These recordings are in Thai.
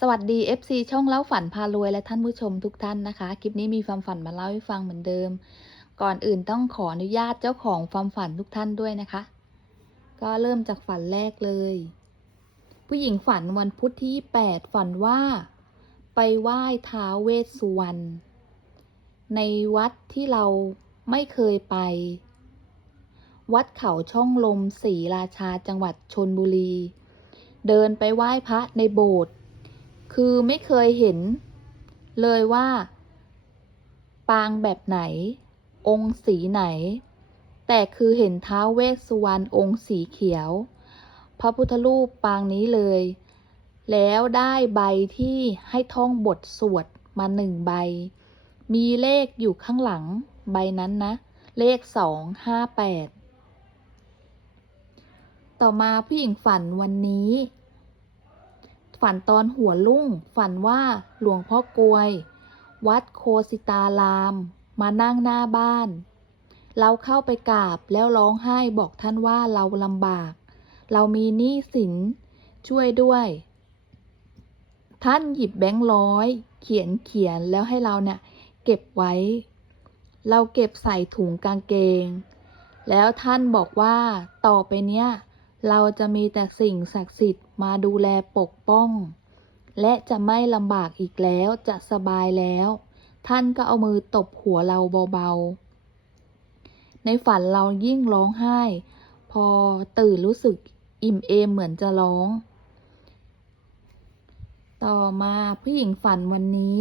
สวัสดี FC ช่องเล่าฝันพารวยและท่านผู้ชมทุกท่านนะคะ คลิปนี้มีความฝันมาเล่าให้ฟังเหมือนเดิม ก่อนอื่นต้องขออนุญาตเจ้าของความฝันทุกท่านด้วยนะคะ ก็เริ่มจากฝันแรกเลย ผู้หญิงฝันวันพุธที่ 8 ฝันว่า ไปไหว้ท้าวเวสสุวรรณในวัดที่เราไม่เคยไป วัดเขาช่องลมศรีราชาจังหวัดชนบุรี เดินไปไหว้พระในโบสถ์ คือไม่เคยเห็น เลยว่า ปางแบบไหน องค์สีไหน แต่คือเห็นท้าวเวสสุวรรณองค์สีเขียว พระพุทธรูปปางนี้เลย แล้วได้ใบที่ให้ท่องบทสวดมาหนึ่งใบ มีเลขอยู่ข้างหลังใบนั้นนะ เลขสองห้าแปดต่อมาผู้หญิงฝันวันนี้ ฝันตอนหัวลุ่ง ฝันว่าหลวงพ่อกลวย วัดโคสิตาราม มานั่งหน้าบ้าน เราเข้าไปกราบแล้วร้องไห้บอกท่านว่าเราลำบาก เรามีหนี้สินช่วยด้วย ท่านหยิบแบงค์ร้อย เขียนเขียนแล้วให้เราเนี่ย เก็บไว้ เราเก็บใส่ถุงกางเกง แล้วท่านบอกว่าต่อไปเนี้ย เราจะมีแต่สิ่งศักดิ์สิทธิ์มาดูแลปกป้อง และจะไม่ลำบากอีกแล้วจะสบายแล้ว ท่านก็เอามือตบหัวเราเบาๆ ในฝันเรายิ่งร้องไห้ พอตื่นรู้สึกอิ่มเอมเหมือนจะร้อง ต่อมาผู้หญิงฝันวันนี้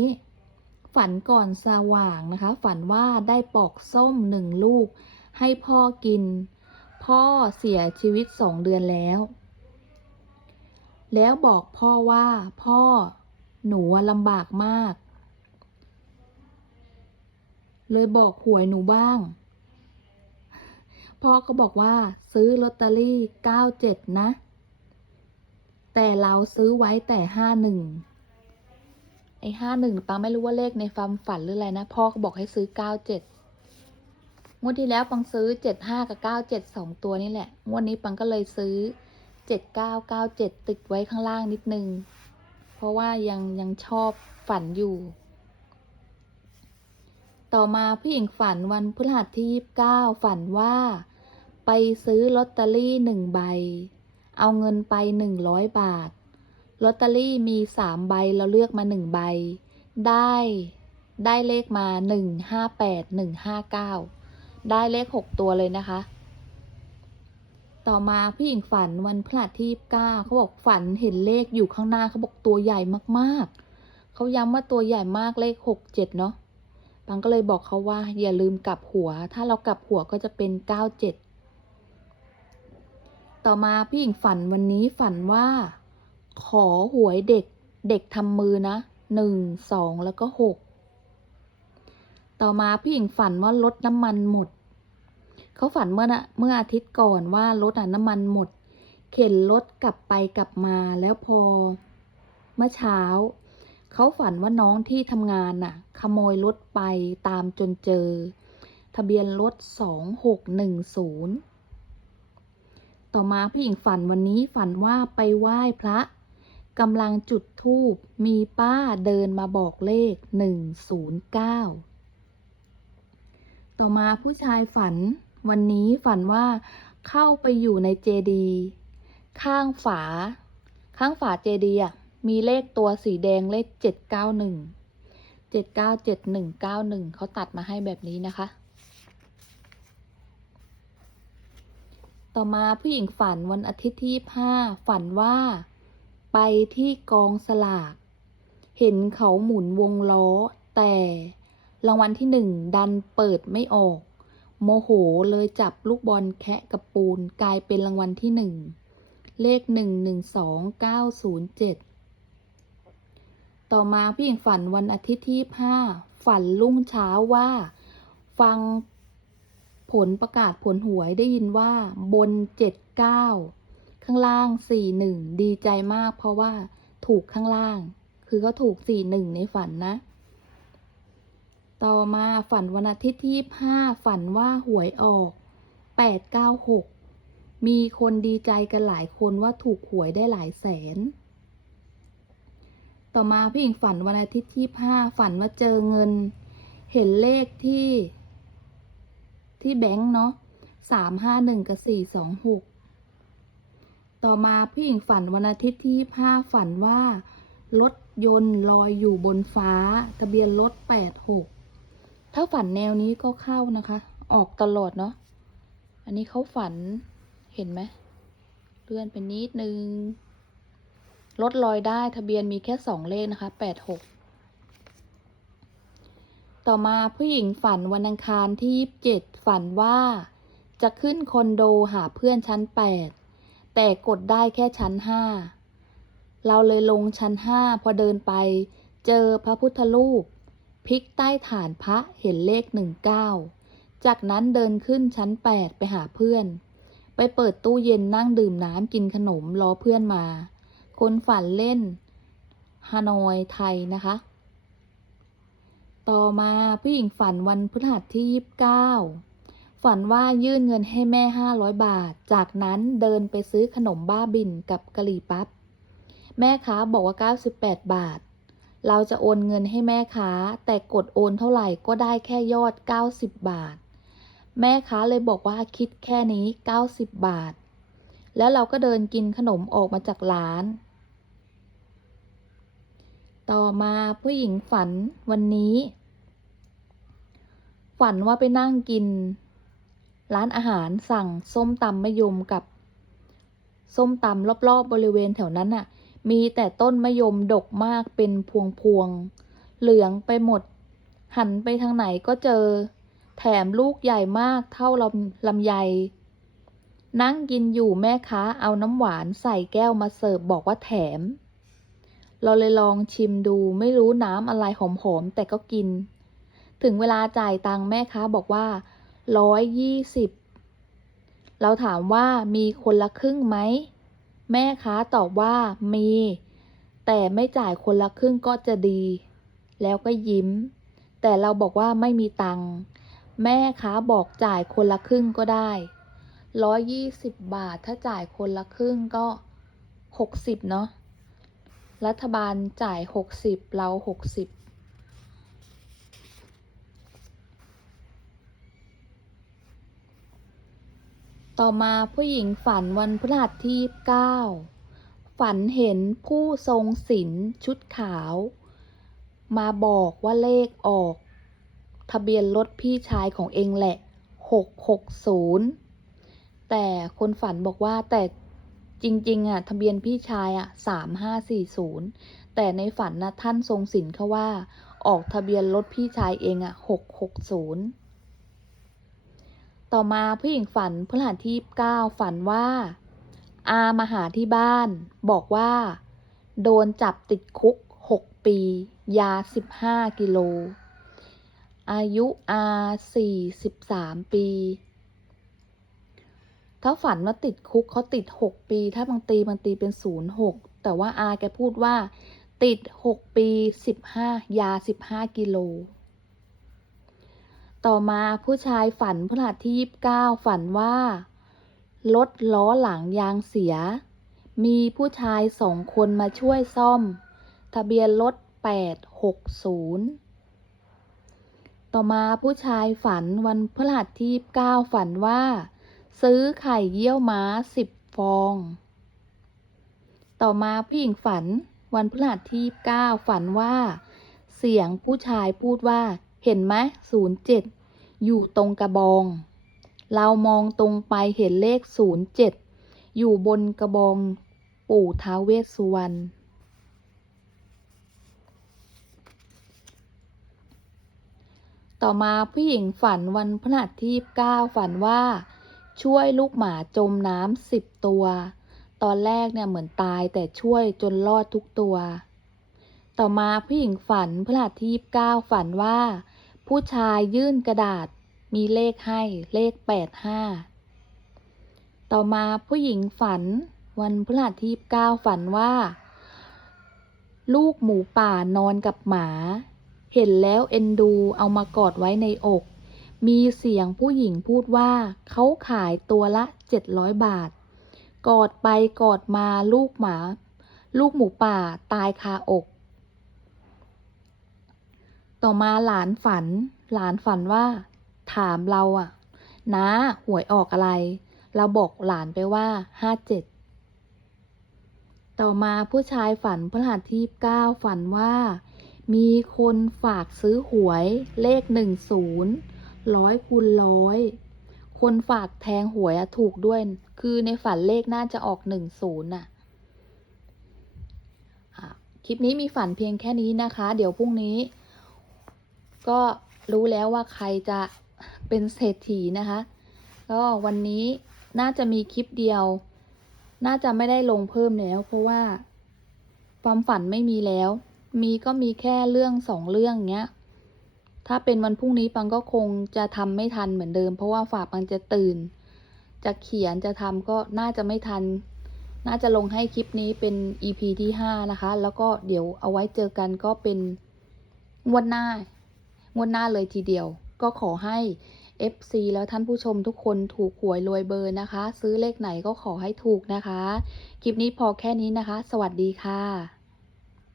ฝันก่อนสว่างนะคะ ฝันว่าได้ปอกส้มหนึ่งลูกให้พ่อกิน พ่อเสียชีวิตสองเดือนแล้ว แล้วบอกพ่อว่า พ่อหนูลำบากมาก เลยบอกหวยหนูบ้าง พ่อก็บอกว่าซื้อลอตเตอรี่97นะ แต่เราซื้อไว้แต่51ไอ้51ปังไม่รู้ว่าเลขในความฝันหรืออะไรนะ พ่อก็บอกให้ซื้อ97 งวดที่แล้วปังซื้อ75กับ97สองตัวนี่แหละ งวดนี้ปังก็เลยซื้อ7997ติดไว้ข้างล่างนิดนึง เพราะว่ายังยังชอบฝันอยู่ ต่อมาผู้หญิงฝันวันพฤหัสที่29ฝันว่า ไปซื้อลอตเตอรี่หนึ่งใบ เอาเงินไป100บาท ลอตเตอรี่มี3ใบเราเลือกมา1ใบ ได้ ได้เลขมา158 159 ได้เลข 6 ตัวเลยนะคะ ต่อมาผู้หญิงฝันวันพฤหัสที่9เขาบอกฝันเห็นเลขอยู่ข้างหน้าเขาบอกตัวใหญ่มากๆ เขาย้ำว่าตัวใหญ่มากเลข6 7เนาะปังก็เลยบอกเขาว่าอย่าลืมกลับหัว ถ้าเรากลับหัวก็จะเป็น97ต่อมาผู้หญิงฝันวันนี้ฝันว่า ขอหวยเด็กเด็กทำมือนะหนึ่งสองแล้วก็หก ต่อมาผู้หญิงฝันว่ารถน้ำมันหมด เขาฝันเมื่อนะเมื่ออาทิตย์ก่อนว่ารถอะน้ำมันหมด เข็นรถกลับไปกลับมาแล้วพอ เมื่อเช้า เขาฝันว่าน้องที่ทำงานน่ะ ขโมยรถไปตามจนเจอ ทะเบียนรถสองหกหนึ่งศูนย์ต่อมาผู้หญิงฝันวันนี้ฝันว่าไปไหว้พระกำลังจุดธูปมีป้าเดินมาบอกเลขหนึ่งศูนย์เก้า ต่อมาผู้ชายฝัน วันนี้ฝันว่าเข้าไปอยู่ในเจดีข้างฝา ข้างฝาเจดีย์อะมีเลขตัวสีแดงเลขเจ็ดเก้าหนึ่งเจ็ดเก้าเจ็ดหนึ่งเก้าหนึ่งเขาตัดมาให้แบบนี้นะคะ ต่อมาผู้หญิงฝันวันอาทิตย์ที่ห้าฝันว่า ไปที่กองสลาก เห็นเขาหมุนวงล้อแต่ รางวัลที่หนึ่งดันเปิดไม่ออก โมโหเลยจับลูกบอลแคะกระปูนกลายเป็นรางวัลที่หนึ่งเลขหนึ่งหนึ่งสองเก้าศูนย์เจ็ดต่อมาผู้หญิงฝันวันอาทิตย์ที่ห้าฝันรุ่งเช้าว่า ฟังผลประกาศผลหวยได้ยินว่าบนเจ็ดเก้าข้างล่างสี่หนึ่งดีใจมากเพราะว่าถูกข้างล่าง คือเขาถูกสี่หนึ่งในฝันนะ ต่อมาฝันวันอาทิตย์ที่ห้าฝันว่าหวยออกแปดเก้าหกมีคนดีใจกันหลายคนว่าถูกหวยได้หลายแสน ต่อมาพี่หญิงฝันวันอาทิตย์ที่ห้าฝันว่าเจอเงิน เห็นเลขที่ ที่แบงค์เนาะสามห้าหนึ่งกับสี่สองหกต่อมาพี่หญิงฝันวันอาทิตย์ที่ห้าฝันว่ารถยนต์ลอยอยู่บนฟ้า ทะเบียนรถแปดหก ถ้าฝันแนวนี้ก็เข้านะคะ ออกตลอดเนาะ อันนี้เขาฝัน เห็นไหม เลื่อนไปนิดนึงรถลอยได้ทะเบียนมีแค่สองเลขนะคะ แปดหก ต่อมาผู้หญิงฝันวันอังคารที่ยีิบเจ็ดฝันว่า จะขึ้นคอนโดหาเพื่อนชั้นแปด แต่กดได้แค่ชั้นห้า เราเลยลงชั้นห้าพอเดินไป เจอพระพุทธรูป พลิกใต้ฐานพระเห็นเลขหนึ่งเก้าจากนั้นเดินขึ้นชั้นแปดไปหาเพื่อน ไปเปิดตู้เย็นนั่งดื่มน้ำกินขนมรอเพื่อนมา คนฝันเล่นฮานอยไทยนะคะ ต่อมาผู้หญิงฝันวันพฤหัสที่ยี่สิบเก้าฝันว่ายื่นเงินให้แม่ห้าร้อยบาท จากนั้นเดินไปซื้อขนมบ้าบินกับกะหรี่ปั๊บ แม่ค้าบอกว่า98บาท เราจะโอนเงินให้แม่ค้า แต่กดโอนเท่าไหร่ก็ได้แค่ยอด 90 บาท แม่ค้าเลยบอกว่าคิดแค่นี้ 90 บาท แล้วเราก็เดินกินขนมออกมาจากร้าน ต่อมาผู้หญิงฝันวันนี้ ฝันว่าไปนั่งกิน ร้านอาหารสั่งส้มตำมะยมกับ ส้มตำรอบๆบบริเวณแถวนั้นน่ะ มีแต่ต้นมะยมดกมากเป็นพวงๆเหลืองไปหมด หันไปทางไหนก็เจอ แถมลูกใหญ่มากเท่าลำลำไย นั่งกินอยู่แม่ค้าเอาน้ำหวานใส่แก้วมาเสิร์ฟบอกว่าแถม เราเลยลองชิมดูไม่รู้น้ำอะไรหอมๆแต่ก็กิน ถึงเวลาจ่ายตังแม่ค้าบอกว่าร้อยยี่สิบเราถามว่ามีคนละครึ่งไหม แม่ค้าตอบว่ามี แต่ไม่จ่ายคนละครึ่งก็จะดี แล้วก็ยิ้ม แต่เราบอกว่าไม่มีตังค์แม่ค้าบอกจ่ายคนละครึ่งก็ได้ร้อยยี่สิบบาทถ้าจ่ายคนละครึ่งก็หกสิบเนาะรัฐบาลจ่ายหกสิบเราหกสิบ ต่อมาผู้หญิงฝันวันพฤหัสที่เก้าฝันเห็นผู้ทรงศีลชุดขาว มาบอกว่าเลขออก ทะเบียนรถพี่ชายของเองแหละหกหกศูนย์แต่คนฝันบอกว่าแต่จริงๆอะทะเบียนพี่ชายอะสามห้าสี่ศูนย์แต่ในฝันนะท่านทรงศีลเขาว่า ออกทะเบียนรถพี่ชายเองอะหกหกศูนย์ ต่อมาผู้หญิงฝันพฤหัสที่เก้าฝันว่า อามาหาที่บ้าน บอกว่า โดนจับติดคุกหกปี ยาสิบห้ากิโล อายุอาสี่สิบสามปีถ้าฝันว่าติดคุกเขาติดหกปี ถ้าบางตีบางตีเป็นศูนย์หกแต่ว่าอาแกพูดว่า ติดหกปีสิบห้ายาสิบห้ากิโล ต่อมาผู้ชายฝันพฤหัสที่ยี่สิบเก้าฝันว่า รถล้อหลังยางเสีย มีผู้ชายสองคนมาช่วยซ่อม ทะเบียนรถแปดหกศูนย์ต่อมาผู้ชายฝันวันพฤหัสที่ยี่สิบเก้าฝันว่า ซื้อไข่เยี่ยวม้าสิบฟอง ต่อมาผู้หญิงฝันวันพฤหัสที่ยี่สิบเก้าฝันว่า เสียงผู้ชายพูดว่า เห็นไหมศูนย์เจ็ดอยู่ตรงกระบอง เรามองตรงไปเห็นเลขศูนย์เจ็ดอยู่บนกระบองปู่ท้าเวสสุวรรณต่อมาผู้หญิงฝันวันพฤหัสที่9ฝันว่า ช่วยลูกหมาจมน้ำสิบตัว ตอนแรกเนี่ยเหมือนตายแต่ช่วยจนรอดทุกตัว ต่อมาผู้หญิงฝันพฤหัสที่9ฝันว่า ผู้ชายยื่นกระดาษ มีเลขให้เลขแปดห้าต่อมาผู้หญิงฝัน วันพฤหัสที่9ฝันว่า ลูกหมูป่านอนกับหมา เห็นแล้วเอ็นดูเอามากอดไว้ในอก มีเสียงผู้หญิงพูดว่าเขาขายตัวละ700บาท กอดไปกอดมาลูกหมา ลูกหมูป่าตายคาอก ต่อมาหลานฝัน หลานฝันว่า ถามเราอะนะหวยออกอะไร เราบอกหลานไปว่าห้าเจ็ดต่อมาผู้ชายฝันพฤหัสที่เก้าฝันว่า มีคนฝากซื้อหวยเลขหนึ่งศูนย์ร้อยคูณร้อยคนฝากแทงหวยอะถูกด้วย คือในฝันเลขน่าจะออกหนึ่งศูนย์อะคลิปนี้มีฝันเพียงแค่นี้นะคะ เดี๋ยวพรุ่งนี้ ก็รู้แล้วว่าใครจะเป็นเศรษฐีนะคะ ก็วันนี้น่าจะมีคลิปเดียว น่าจะไม่ได้ลงเพิ่มแล้ว เพราะว่า ความฝันไม่มีแล้ว มีก็มีแค่เรื่องสองเรื่องเงี้ย ถ้าเป็นวันพรุ่งนี้ปังก็คงจะทำไม่ทันเหมือนเดิม เพราะว่าฝากปังจะตื่น จะเขียนจะทำก็น่าจะไม่ทัน น่าจะลงให้คลิปนี้เป็น EP ที่ห้านะคะ แล้วก็เดี๋ยวเอาไว้เจอกันก็เป็นงวดหน้า งวดหน้าเลยทีเดียว ก็ขอให้ FC แล้วท่านผู้ชมทุกคนถูกหวยรวยเบอร์นะคะ ซื้อเลขไหนก็ขอให้ถูกนะคะ คลิปนี้พอแค่นี้นะคะ สวัสดีค่ะ